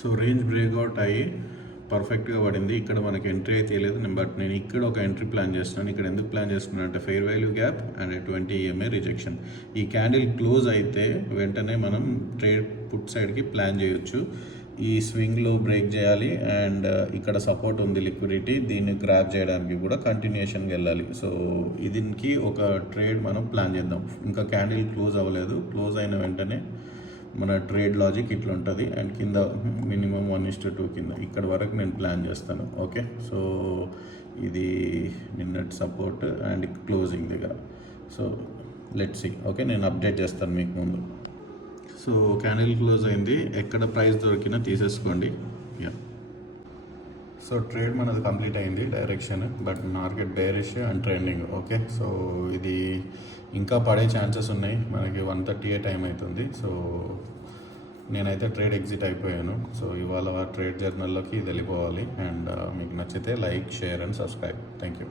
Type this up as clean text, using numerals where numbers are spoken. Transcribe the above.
So range breakout అయ్యి పర్ఫెక్ట్గా పడింది. ఇక్కడ మనకి ఎంట్రీ అయితే లేదు, బట్ నేను ఇక్కడ ఒక ఎంట్రీ ప్లాన్ చేస్తున్నాను. ఇక్కడ ఎందుకు ప్లాన్ చేస్తున్నాను అంటే fair value gap and 20 EMA rejection. ఈ క్యాండిల్ క్లోజ్ అయితే వెంటనే మనం ట్రేడ్ పుట్ సైడ్కి ప్లాన్ చేయొచ్చు. ఈ స్వింగ్లో బ్రేక్ చేయాలి అండ్ ఇక్కడ సపోర్ట్ ఉంది లిక్విడిటీ, దీన్ని గ్రాప్ చేయడానికి కూడా కంటిన్యూషన్కి వెళ్ళాలి. సో దీనికి ఒక ట్రేడ్ మనం ప్లాన్ చేద్దాం. ఇంకా క్యాండిల్ క్లోజ్ అవ్వలేదు, క్లోజ్ అయిన వెంటనే మన ట్రేడ్ లాజిక్ ఇట్లా ఉంటుంది అండ్ కింద మినిమం 1:2 కింద ఇక్కడ వరకు నేను ప్లాన్ చేస్తాను. ఓకే, సో ఇది నిన్నటి సపోర్ట్ అండ్ క్లోజింగ్ దగ్గర. So let's see. ఓకే, నేను అప్డేట్ చేస్తాను మీకు ముందు. సో క్యాండిల్ క్లోజ్ అయింది, ఎక్కడ ప్రైస్ దొరికినా తీసేసుకోండి. యా, సో ట్రేడ్ మనది కంప్లీట్ అయింది direction, but market bearish and trending. Okay, so ఇది ఇంకా పడే ఛాన్సెస్ ఉన్నాయి. మనకి 1:30 టైం అవుతుంది. సో నేనైతే ట్రేడ్ ఎగ్జిట్ అయిపోయాను. సో ఇవాళ ట్రేడ్ జర్నల్లోకి ఇది వెళ్ళిపోవాలి. అండ్ మీకు నచ్చితే like, share and subscribe. Thank you.